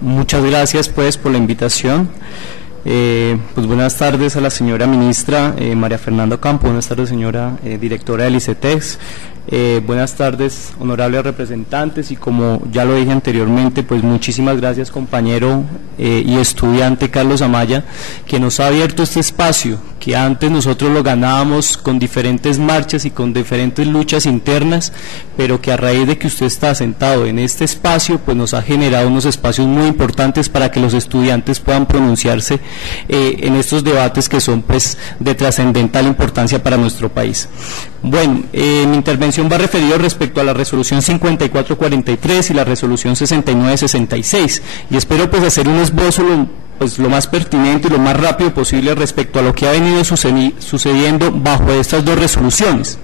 Muchas gracias pues por la invitación. Pues buenas tardes a la señora ministra María Fernanda Campo, buenas tardes señora directora del ICETEX, buenas tardes honorables representantes, y como ya lo dije anteriormente, pues muchísimas gracias compañero y estudiante Carlos Amaya, que nos ha abierto este espacio, que antes nosotros lo ganábamos con diferentes marchas y con diferentes luchas internas, pero que a raíz de que usted está sentado en este espacio, pues nos ha generado unos espacios muy importantes para que los estudiantes puedan pronunciarse en estos debates que son pues de trascendental importancia para nuestro país. Bueno, mi intervención va referida respecto a la resolución 5443 y la resolución 6966, y espero pues hacer un esbozo lo más pertinente y lo más rápido posible respecto a lo que ha venido sucediendo bajo estas dos resoluciones.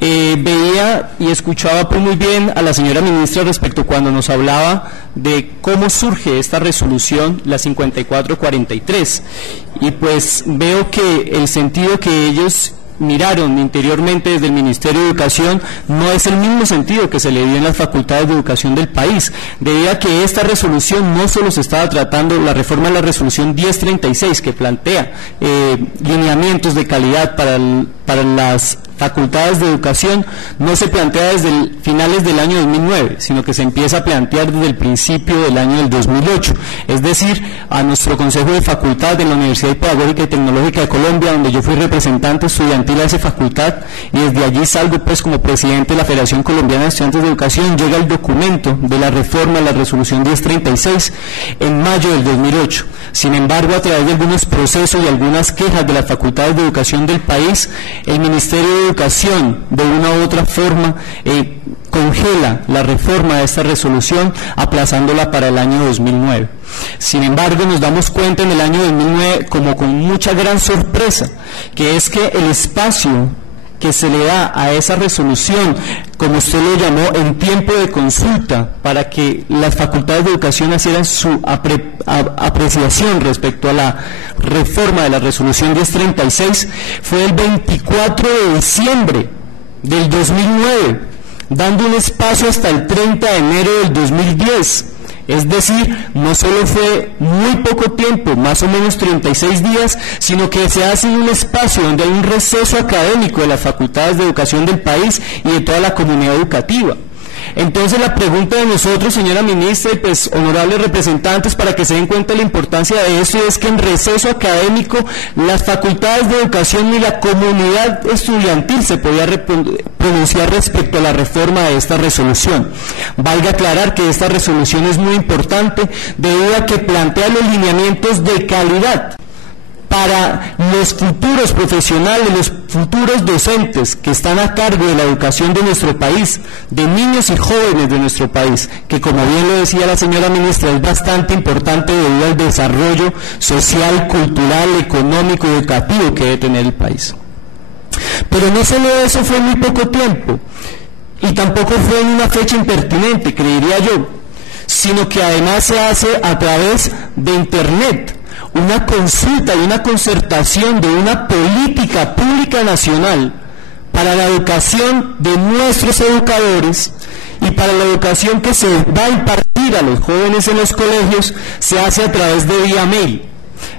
Veía y escuchaba pues muy bien a la señora ministra respecto cuando nos hablaba de cómo surge esta resolución, la 5443, y pues veo que el sentido que ellos miraron interiormente desde el Ministerio de Educación no es el mismo sentido que se le dio en las facultades de educación del país, debido a que esta resolución no solo se estaba tratando la reforma de la resolución 1036, que plantea lineamientos de calidad para las facultades de educación, no se plantea desde finales del año 2009, sino que se empieza a plantear desde el principio del año del 2008, es decir, a nuestro Consejo de Facultad de la Universidad Pedagógica y Tecnológica de Colombia, donde yo fui representante estudiantil a esa facultad, y desde allí salgo pues como presidente de la Federación Colombiana de Estudiantes de Educación. Llega el documento de la reforma de la resolución 1036 en mayo del 2008. Sin embargo, a través de algunos procesos y algunas quejas de las facultades de educación del país, el Ministerio de Educación de una u otra forma congela la reforma de esta resolución, aplazándola para el año 2009. Sin embargo, nos damos cuenta en el año 2009, como con mucha gran sorpresa, que es que el espacio que se le da a esa resolución, como usted lo llamó, en tiempo de consulta, para que las facultades de educación hicieran su apreciación respecto a la reforma de la resolución 1036, fue el 24 de diciembre del 2009, dando un espacio hasta el 30 de enero del 2010. Es decir, no solo fue muy poco tiempo, más o menos 36 días, sino que se hace un espacio donde hay un receso académico de las facultades de educación del país y de toda la comunidad educativa. Entonces la pregunta de nosotros, señora ministra, y pues honorables representantes, para que se den cuenta de la importancia de esto, es que en receso académico las facultades de educación y la comunidad estudiantil se podía pronunciar respecto a la reforma de esta resolución. Valga aclarar que esta resolución es muy importante debido a que plantea los lineamientos de calidad para los futuros profesionales, los futuros docentes que están a cargo de la educación de nuestro país, de niños y jóvenes de nuestro país, que como bien lo decía la señora ministra, es bastante importante debido al desarrollo social, cultural, económico y educativo que debe tener el país. Pero no solo eso fue muy poco tiempo, y tampoco fue en una fecha impertinente, creería yo, sino que además se hace a través de Internet, una consulta y una concertación de una política pública nacional para la educación de nuestros educadores y para la educación que se va a impartir a los jóvenes en los colegios, se hace a través de vía mail.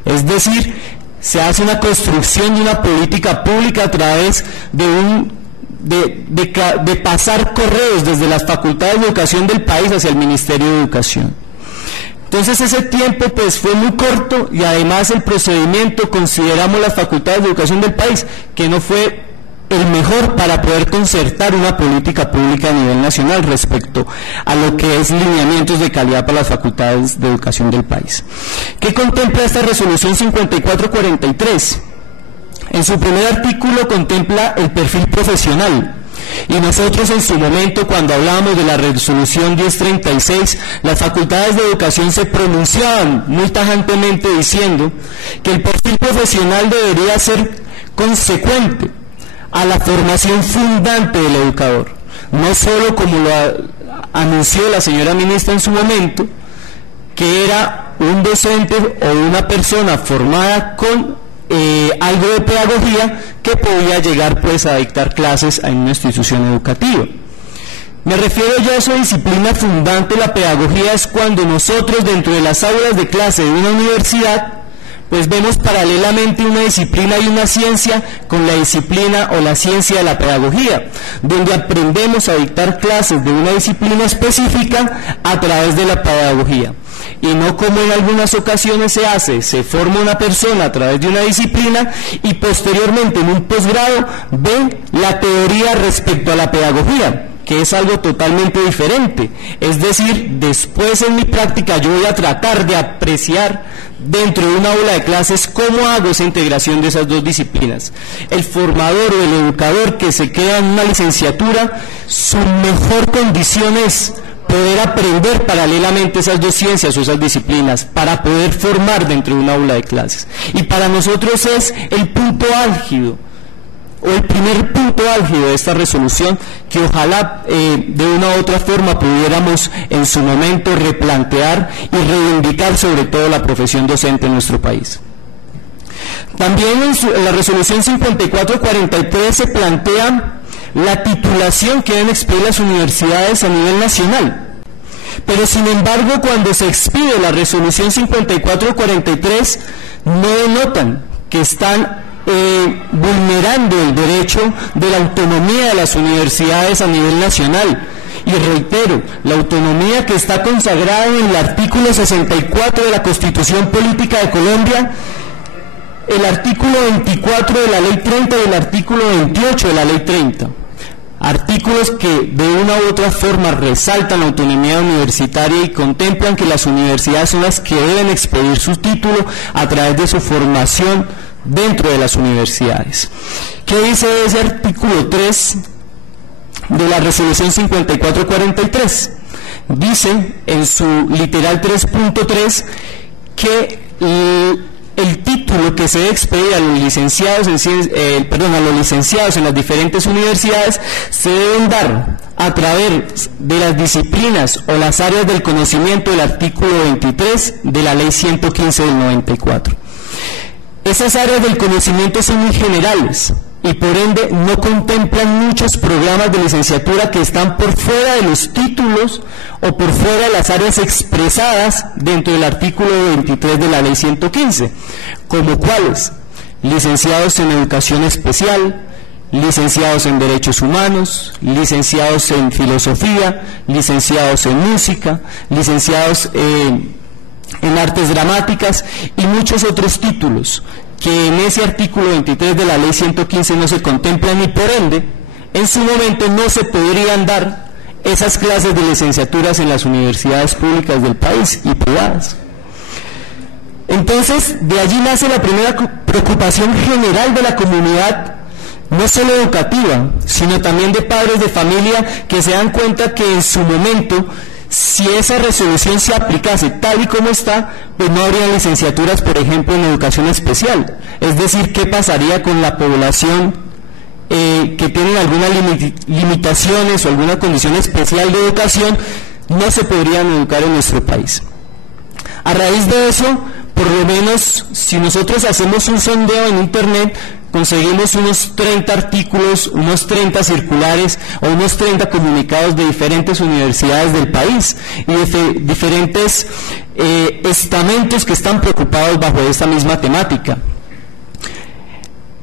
Es decir, se hace una construcción de una política pública a través de pasar correos desde las facultades de educación del país hacia el Ministerio de Educación. Entonces ese tiempo pues fue muy corto, y además el procedimiento, consideramos las facultades de educación del país, que no fue el mejor para poder concertar una política pública a nivel nacional respecto a lo que es lineamientos de calidad para las facultades de educación del país. ¿Qué contempla esta resolución 5443? En su primer artículo contempla el perfil profesional. Y nosotros en su momento, cuando hablábamos de la resolución 1036, las facultades de educación se pronunciaban muy tajantemente diciendo que el perfil profesional debería ser consecuente a la formación fundante del educador, no solo como lo anunció la señora ministra en su momento, que era un docente o una persona formada con algo de pedagogía que podía llegar pues a dictar clases en una institución educativa. Me refiero yo a esa disciplina fundante de la pedagogía, es cuando nosotros dentro de las aulas de clase de una universidad pues vemos paralelamente una disciplina y una ciencia con la disciplina o la ciencia de la pedagogía, donde aprendemos a dictar clases de una disciplina específica a través de la pedagogía. Y no como en algunas ocasiones se hace, se forma una persona a través de una disciplina y posteriormente en un posgrado ve la teoría respecto a la pedagogía, que es algo totalmente diferente. Es decir, después en mi práctica yo voy a tratar de apreciar dentro de una aula de clases cómo hago esa integración de esas dos disciplinas. El formador o el educador que se queda en una licenciatura, su mejor condición es poder aprender paralelamente esas dos ciencias o esas disciplinas para poder formar dentro de una aula de clases. Y para nosotros es el punto álgido, o el primer punto álgido de esta resolución, que ojalá de una u otra forma pudiéramos en su momento replantear y reivindicar sobre todo la profesión docente en nuestro país. También en la resolución 5443 se plantea la titulación que deben expedir las universidades a nivel nacional. Pero sin embargo, cuando se expide la resolución 5443, no denotan que están vulnerando el derecho de la autonomía de las universidades a nivel nacional. Y reitero, la autonomía que está consagrada en el artículo 64 de la Constitución Política de Colombia, el artículo 24 de la Ley 30 y el artículo 28 de la Ley 30. Artículos que de una u otra forma resaltan la autonomía universitaria y contemplan que las universidades son las que deben expedir su título a través de su formación dentro de las universidades. ¿Qué dice ese artículo 3 de la resolución 5443? Dice en su literal 3.3 que el título que se debe expedir a los licenciados en las diferentes universidades se deben dar a través de las disciplinas o las áreas del conocimiento del artículo 23 de la Ley 115 del 94. Esas áreas del conocimiento son muy generales y por ende no contemplan muchos programas de licenciatura que están por fuera de los títulos o por fuera de las áreas expresadas dentro del artículo 23 de la Ley 115, como cuáles: licenciados en educación especial, licenciados en derechos humanos, licenciados en filosofía, licenciados en música, licenciados en artes dramáticas y muchos otros títulos que en ese artículo 23 de la Ley 115 no se contemplan y por ende en su momento no se podrían dar esas clases de licenciaturas en las universidades públicas del país y privadas. Entonces, de allí nace la primera preocupación general de la comunidad, no solo educativa, sino también de padres de familia que se dan cuenta que en su momento, si esa resolución se aplicase tal y como está, pues no habría licenciaturas, por ejemplo, en educación especial. Es decir, ¿qué pasaría con la población que tiene algunas limitaciones o alguna condición especial de educación? No se podrían educar en nuestro país. A raíz de eso, por lo menos, si nosotros hacemos un sondeo en internet, conseguimos unos 30 artículos, unos 30 circulares o unos 30 comunicados de diferentes universidades del país y de diferentes estamentos que están preocupados bajo esta misma temática.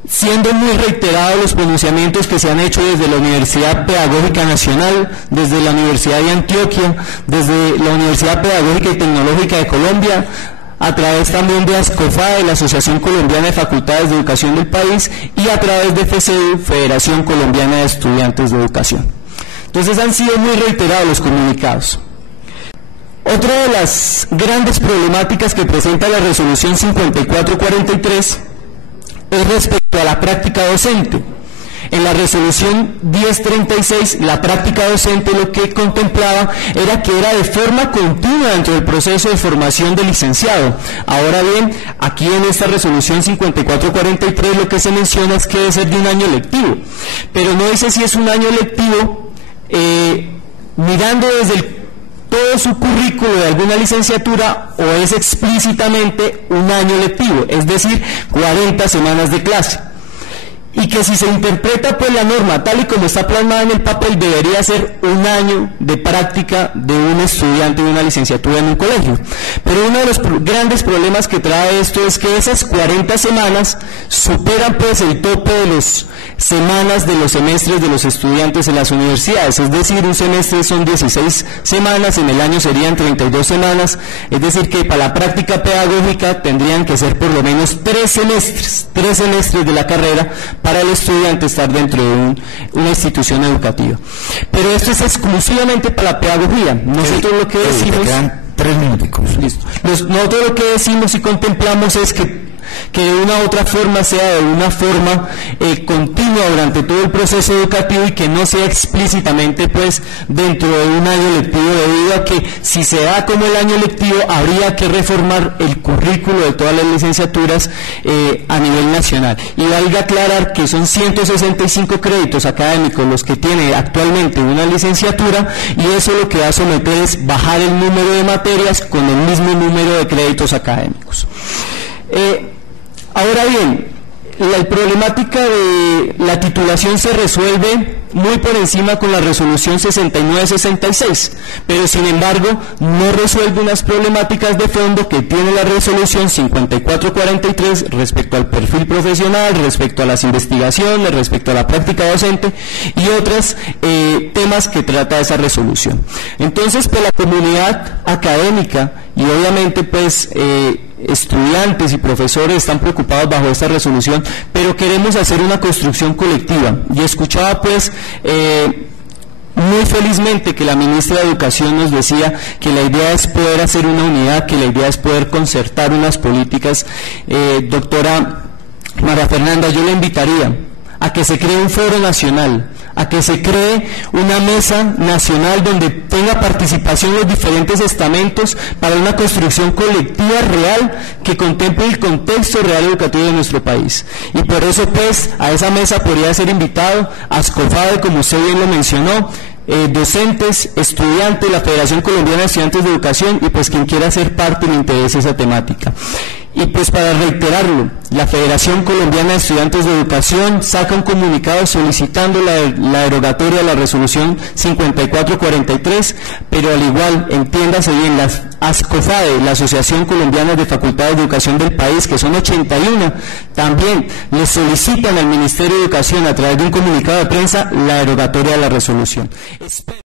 Siendo muy reiterados los pronunciamientos que se han hecho desde la Universidad Pedagógica Nacional, desde la Universidad de Antioquia, desde la Universidad Pedagógica y Tecnológica de Colombia, a través también de ASCOFA, de la Asociación Colombiana de Facultades de Educación del país, y a través de FECEDU, Federación Colombiana de Estudiantes de Educación. Entonces han sido muy reiterados los comunicados. Otra de las grandes problemáticas que presenta la resolución 5443 es respecto a la práctica docente. En la resolución 1036, la práctica docente lo que contemplaba era que era de forma continua dentro del proceso de formación del licenciado. Ahora bien, aquí en esta resolución 5443 lo que se menciona es que debe ser de un año lectivo, pero no dice si es un año lectivo mirando desde todo su currículo de alguna licenciatura o es explícitamente un año lectivo, es decir, 40 semanas de clase. y que si se interpreta pues la norma tal y como está plasmada en el papel, debería ser 1 año de práctica de un estudiante de una licenciatura en un colegio. Pero uno de los grandes problemas que trae esto es que esas 40 semanas superan pues el tope de las semanas de los semestres de los estudiantes en las universidades, es decir, un semestre son 16 semanas, en el año serían 32 semanas, es decir que para la práctica pedagógica tendrían que ser por lo menos 3 semestres de la carrera para el estudiante estar dentro de una institución educativa. Pero esto es exclusivamente para la pedagogía. Nosotros lo que decimos... Te quedan 3 minutos. Listo. Nosotros lo que decimos y contemplamos es que de una u otra forma sea de una forma continua durante todo el proceso educativo y que no sea explícitamente pues dentro de un año lectivo, debido a que si se da como el año lectivo habría que reformar el currículo de todas las licenciaturas a nivel nacional. Y valga aclarar que son 165 créditos académicos los que tiene actualmente una licenciatura, y eso lo que va a someter es bajar el número de materias con el mismo número de créditos académicos. Ahora bien, la problemática de la titulación se resuelve muy por encima con la resolución 6966, pero sin embargo no resuelve unas problemáticas de fondo que tiene la resolución 5443 respecto al perfil profesional, respecto a las investigaciones, respecto a la práctica docente y otros temas que trata esa resolución. Entonces, pues la comunidad académica y obviamente pues estudiantes y profesores están preocupados bajo esta resolución, pero queremos hacer una construcción colectiva, y escuchaba pues muy felizmente que la ministra de Educación nos decía que la idea es poder hacer una unidad, que la idea es poder concertar unas políticas. Doctora María Fernanda, yo le invitaría a que se cree un foro nacional, a que se cree una mesa nacional donde tenga participación los diferentes estamentos para una construcción colectiva real que contemple el contexto real educativo de nuestro país. Y por eso pues a esa mesa podría ser invitado ASCOFADE, como usted bien lo mencionó, docentes, estudiantes, la Federación Colombiana de Estudiantes de Educación y pues quien quiera ser parte le interese esa temática. Y pues para reiterarlo, la Federación Colombiana de Estudiantes de Educación saca un comunicado solicitando la derogatoria de la resolución 5443, pero al igual, entiéndase bien, las ASCOFADE, la Asociación Colombiana de Facultades de Educación del país, que son 81, también le solicitan al Ministerio de Educación a través de un comunicado de prensa la derogatoria de la resolución.